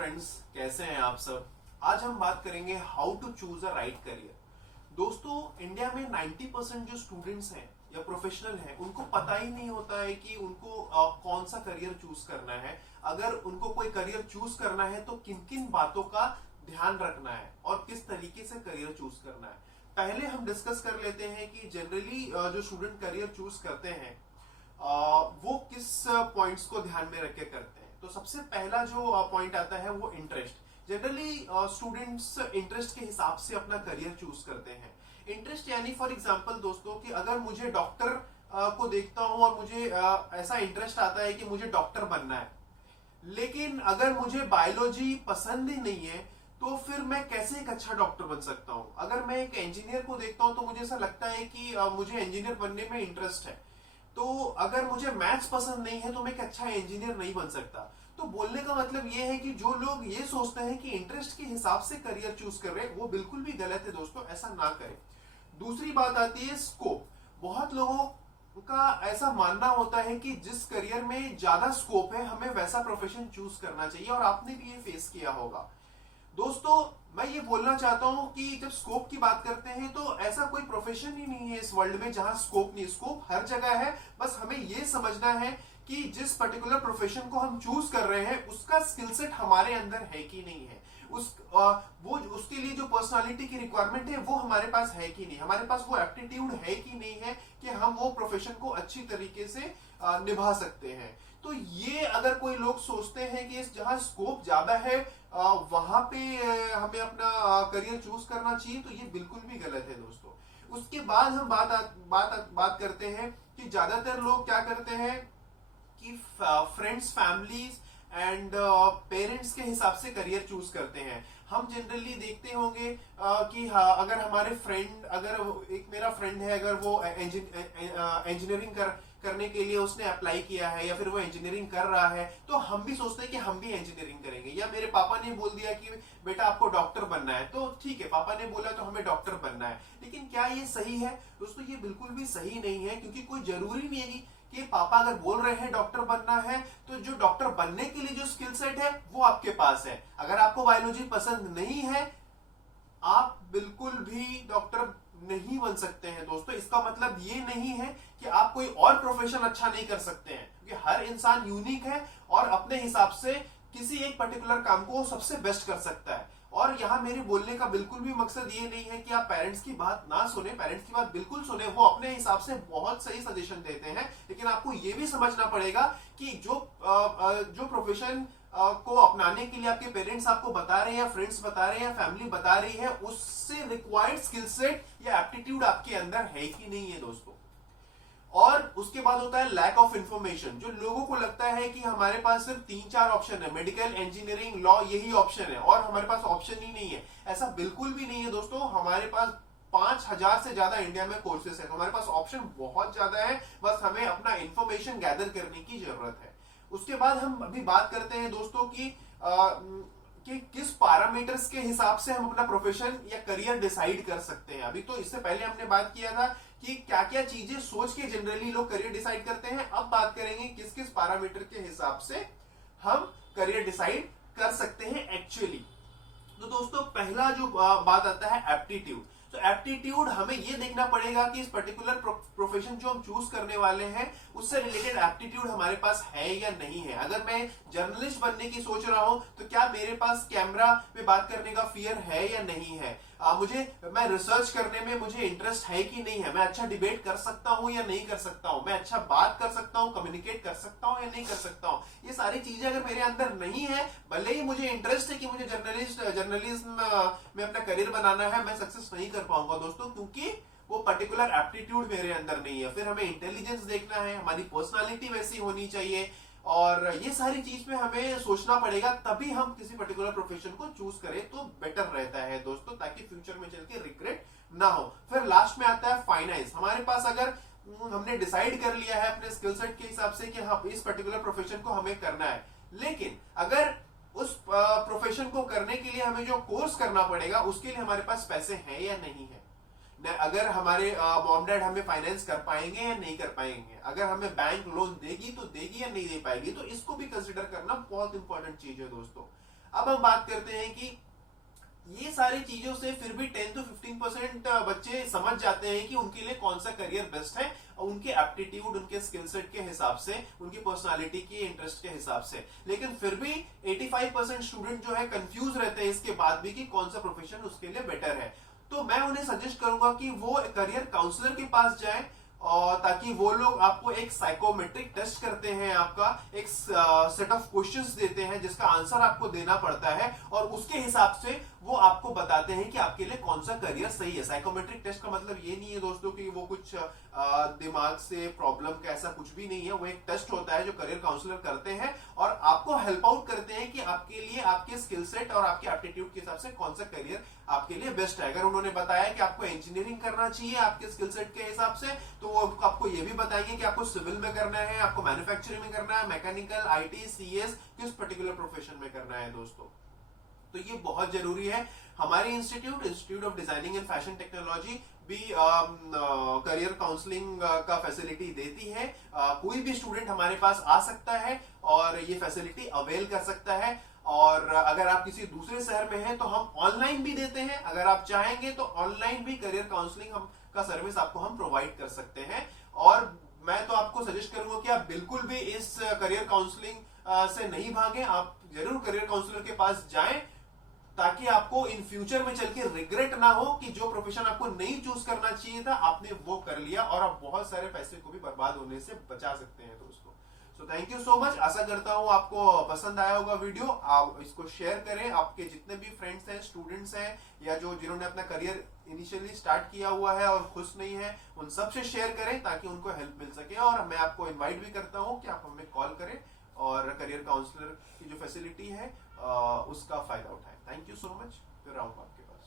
Friends, कैसे हैं आप सब। आज हम बात करेंगे how to choose a right career. दोस्तों, इंडिया में 90% जो स्टूडेंट्स हैं या प्रोफेशनल हैं उनको पता ही नहीं होता है कि उनको कौन सा करियर चूज करना है। अगर उनको कोई करियर चूज करना है तो किन किन बातों का ध्यान रखना है और किस तरीके से करियर चूज करना है। पहले हम डिस्कस कर लेते हैं कि जनरली जो स्टूडेंट करियर चूज करते हैं वो किस पॉइंट्स को ध्यान में रख के करते हैं। तो सबसे पहला जो पॉइंट आता है वो इंटरेस्ट। जनरली स्टूडेंट्स इंटरेस्ट के हिसाब से अपना करियर चूज करते हैं। इंटरेस्ट यानी फॉर एग्जांपल दोस्तों कि अगर मुझे डॉक्टर को देखता हूं और मुझे ऐसा इंटरेस्ट आता है कि मुझे डॉक्टर बनना है, लेकिन अगर मुझे बायोलॉजी पसंद ही नहीं है तो फिर मैं कैसे एक अच्छा डॉक्टर बन सकता हूं। अगर मैं एक इंजीनियर को देखता हूं तो मुझे ऐसा लगता है कि मुझे इंजीनियर बनने में इंटरेस्ट है, तो अगर मुझे मैथ्स पसंद नहीं है तो मैं एक अच्छा इंजीनियर नहीं बन सकता। तो बोलने का मतलब ये है कि जो लोग ये सोचते हैं कि इंटरेस्ट के हिसाब से करियर चूज कर रहे हैं वो बिल्कुल भी गलत है दोस्तों, ऐसा ना करें। दूसरी बात आती है स्कोप। बहुत लोगों का ऐसा मानना होता है कि जिस करियर में ज्यादा स्कोप है हमें वैसा प्रोफेशन चूज करना चाहिए, और आपने भी ये फेस किया होगा। दोस्तों, मैं ये बोलना चाहता हूं कि जब स्कोप की बात करते हैं तो ऐसा कोई प्रोफेशन ही नहीं है इस वर्ल्ड में जहां स्कोप नहीं। स्कोप हर जगह है, बस हमें ये समझना है कि जिस पर्टिकुलर प्रोफेशन को हम चूज कर रहे हैं उसका स्किल सेट हमारे अंदर है कि नहीं है, वो उसके लिए जो पर्सनालिटी की रिक्वायरमेंट है वो हमारे पास है कि नहीं, हमारे पास वो एप्टीट्यूड है कि नहीं है कि हम वो प्रोफेशन को अच्छी तरीके से निभा सकते हैं। तो ये अगर कोई लोग सोचते हैं कि जहां स्कोप ज्यादा है वहां पे हमें अपना करियर चूज करना चाहिए, तो ये बिल्कुल भी गलत है दोस्तों। उसके बाद हम बात करते हैं कि ज्यादातर लोग क्या करते हैं कि फ्रेंड्स, फैमिलीज एंड पेरेंट्स के हिसाब से करियर चूज करते हैं। हम जनरली देखते होंगे कि अगर हमारे फ्रेंड, अगर एक मेरा फ्रेंड है, अगर वो इंजीनियरिंग करने के लिए उसने अप्लाई किया है या फिर वो इंजीनियरिंग कर रहा है, तो हम भी सोचते हैं कि हम भी इंजीनियरिंग करेंगे। या मेरे पापा ने बोल दिया कि बेटा आपको डॉक्टर बनना है, तो ठीक है, पापा ने बोला तो हमें डॉक्टर बनना है। लेकिन क्या ये सही है दोस्तों? ये बिल्कुल भी सही नहीं है, क्योंकि कोई जरूरी नहीं है कि पापा अगर बोल रहे हैं डॉक्टर बनना है तो जो डॉक्टर बनने के लिए जो स्किल सेट है वो आपके पास है। अगर आपको बायोलॉजी पसंद नहीं है, आप बिल्कुल भी डॉक्टर नहीं बन सकते हैं दोस्तों। इसका मतलब ये नहीं है कि आप कोई और प्रोफेशन अच्छा नहीं कर सकते हैं, क्योंकि हर इंसान यूनिक है और अपने हिसाब से किसी एक पर्टिकुलर काम को सबसे बेस्ट कर सकता है। और यहाँ मेरे बोलने का बिल्कुल भी मकसद ये नहीं है कि आप पेरेंट्स की बात ना सुने, पेरेंट्स की बात बिल्कुल सुने, वो अपने हिसाब से बहुत सही सजेशन देते हैं। लेकिन आपको ये भी समझना पड़ेगा कि जो प्रोफेशन को अपनाने के लिए आपके पेरेंट्स आपको बता रहे हैं, या फ्रेंड्स बता रहे हैं, या फैमिली बता रही है, उससे रिक्वायर्ड स्किल सेट या एप्टीट्यूड आपके अंदर है कि नहीं है दोस्तों। और उसके बाद होता है लैक ऑफ इंफॉर्मेशन। जो लोगों को लगता है कि हमारे पास सिर्फ 3-4 ऑप्शन है, मेडिकल, इंजीनियरिंग, लॉ, यही ऑप्शन है और हमारे पास ऑप्शन ही नहीं है। ऐसा बिल्कुल भी नहीं है दोस्तों। हमारे पास 5000 से ज्यादा इंडिया में कोर्सेस है, तो हमारे पास ऑप्शन बहुत ज्यादा है, बस हमें अपना इंफॉर्मेशन गैदर करने की जरूरत है। उसके बाद हम अभी बात करते हैं दोस्तों कि किस पैरामीटर्स के हिसाब से हम अपना प्रोफेशन या करियर डिसाइड कर सकते हैं। अभी तो इससे पहले हमने बात किया था कि क्या क्या चीजें सोच के जनरली लोग करियर डिसाइड करते हैं। अब बात करेंगे किस किस पैरामीटर के हिसाब से हम करियर डिसाइड कर सकते हैं एक्चुअली। तो दोस्तों, पहला जो बात आता है एप्टीट्यूड। तो एप्टीट्यूड हमें ये देखना पड़ेगा कि इस पर्टिकुलर प्रोफेशन जो हम चूज करने वाले हैं उससे रिलेटेड एप्टीट्यूड हमारे पास है या नहीं है। अगर मैं जर्नलिस्ट बनने की सोच रहा हूं तो क्या मेरे पास कैमरा पे बात करने का फियर है या नहीं है, मैं रिसर्च करने में मुझे इंटरेस्ट है कि नहीं है, मैं अच्छा डिबेट कर सकता हूं या नहीं कर सकता हूं, मैं अच्छा बात कर सकता हूं, कम्युनिकेट कर सकता हूं या नहीं कर सकता हूं। ये सारी चीजें अगर मेरे अंदर नहीं है, भले ही मुझे इंटरेस्ट है कि मुझे जर्नलिज्म में अपना करियर बनाना है, मैं सक्सेस नहीं कर पाऊंगा दोस्तों, क्योंकि वो पर्टिकुलर एप्टीट्यूड मेरे अंदर नहीं है। फिर हमें इंटेलिजेंस देखना है, हमारी पर्सनालिटी वैसी होनी चाहिए, और ये सारी चीज में हमें सोचना पड़ेगा, तभी हम किसी पर्टिकुलर प्रोफेशन को चूज करें तो बेटर रहता है दोस्तों, ताकि फ्यूचर में चल के रिग्रेट ना हो। फिर लास्ट में आता है फाइनेंस। हमारे पास अगर हमने डिसाइड कर लिया है अपने स्किल सेट के हिसाब से कि हाँ इस पर्टिकुलर प्रोफेशन को हमें करना है, लेकिन अगर उस प्रोफेशन को करने के लिए हमें जो कोर्स करना पड़ेगा उसके लिए हमारे पास पैसे हैं या नहीं है, अगर हमारे मॉम डैड हमें फाइनेंस कर पाएंगे या नहीं कर पाएंगे, अगर हमें बैंक लोन देगी तो देगी या नहीं दे पाएगी, तो इसको भी कंसिडर करना बहुत इंपॉर्टेंट चीज है दोस्तों। अब हम बात करते हैं कि ये सारी चीजों से फिर भी 10 to 15% बच्चे समझ जाते हैं कि उनके लिए कौन सा करियर बेस्ट है, और उनके एप्टीट्यूड, उनके स्किल सेट के हिसाब से, उनकी पर्सनालिटी की इंटरेस्ट के हिसाब से। लेकिन फिर भी 85% स्टूडेंट जो है कंफ्यूज रहते हैं इसके बाद भी कि कौन सा प्रोफेशन उसके लिए बेटर है। तो मैं उन्हें सजेस्ट करूंगा कि वो करियर काउंसलर के पास जाएं, और ताकि वो लोग आपको एक साइकोमेट्रिक टेस्ट करते हैं, आपका एक सेट ऑफ क्वेश्चंस देते हैं जिसका आंसर आपको देना पड़ता है, और उसके हिसाब से वो आपको बताते हैं कि आपके लिए कौन सा करियर सही है। साइकोमेट्रिक टेस्ट का मतलब ये नहीं है दोस्तों कि वो कुछ दिमाग से प्रॉब्लम का, ऐसा कुछ भी नहीं है। वो एक टेस्ट होता है जो करियर काउंसलर करते हैं, और आपको हेल्प आउट करते हैं कि आपके लिए आपके स्किल सेट और आपके एप्टीट्यूड के हिसाब से कौन सा करियर आपके लिए बेस्ट है। अगर उन्होंने बताया कि आपको इंजीनियरिंग करना चाहिए आपके स्किल सेट के हिसाब से, तो वो आपको ये भी बताएंगे कि आपको सिविल में करना है, आपको मैन्युफैक्चरिंग में करना है, मैकेनिकल, आईटी, सीएस, किस पर्टिकुलर प्रोफेशन में करना है दोस्तों। तो ये बहुत जरूरी है। हमारे institute of designing and fashion technology भी करियर काउंसलिंग का फैसिलिटी देती है। कोई भी स्टूडेंट हमारे पास आ सकता है और ये फैसिलिटी अवेल कर सकता है। और अगर आप किसी दूसरे शहर में हैं तो हम ऑनलाइन भी देते हैं। अगर आप चाहेंगे तो ऑनलाइन भी करियर काउंसलिंग हम का सर्विस आपको हम प्रोवाइड कर सकते हैं। और मैं तो आपको सजेस्ट करूंगा कि आप बिल्कुल भी इस करियर काउंसलिंग से नहीं भागें, आप जरूर करियर काउंसलर के पास जाएं, ताकि आपको इन फ्यूचर में चल के रिग्रेट ना हो कि जो प्रोफेशन आपको नहीं चूज करना चाहिए था आपने वो कर लिया, और आप बहुत सारे पैसे को भी बर्बाद होने से बचा सकते हैं दोस्तों। So thank you so much. आशा करता हूं आपको पसंद आया होगा वीडियो। आप इसको शेयर करें, आपके जितने भी फ्रेंड्स हैं, स्टूडेंट्स हैं, या जो जिन्होंने अपना करियर इनिशियली स्टार्ट किया हुआ है और खुश नहीं है, उन सब से शेयर करें ताकि उनको हेल्प मिल सके। और मैं आपको इन्वाइट भी करता हूं कि आप हमें कॉल करें और करियर काउंसलर की जो फैसिलिटी है उसका फायदा उठाएं। Thank you so much. फिर आऊंगा आपके पास।